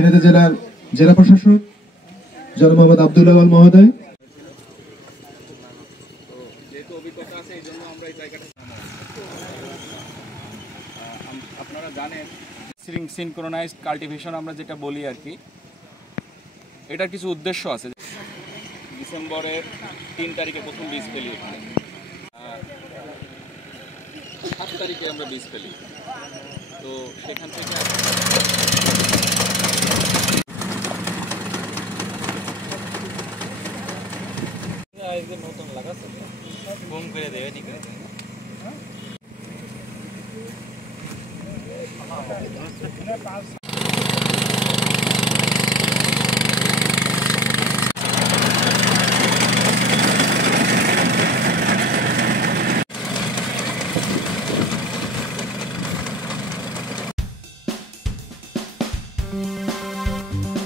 ঝিনাইদহ জেলার জেলা প্রশাসক জনাব মোহাম্মদ আব্দুল আওয়াল মহোদয়। যেহেতু অভিজ্ঞতা আছে এই জন্য আমরা এই জায়গাটা আপনারা জানেন সিনক্রোনাইজড কাল্টিভেশন আমরা যেটা বলি আর কি, এটার কিছু উদ্দেশ্য আছে। ডিসেম্বরের 3 তারিখে প্রথম বীজ ফেলি, এখানে 7 তারিখে আমরা বীজ ফেলি। তো সেখান থেকে নতুন লাগাচ্ছে ঘুম করে দেবে, ঠিক আছে।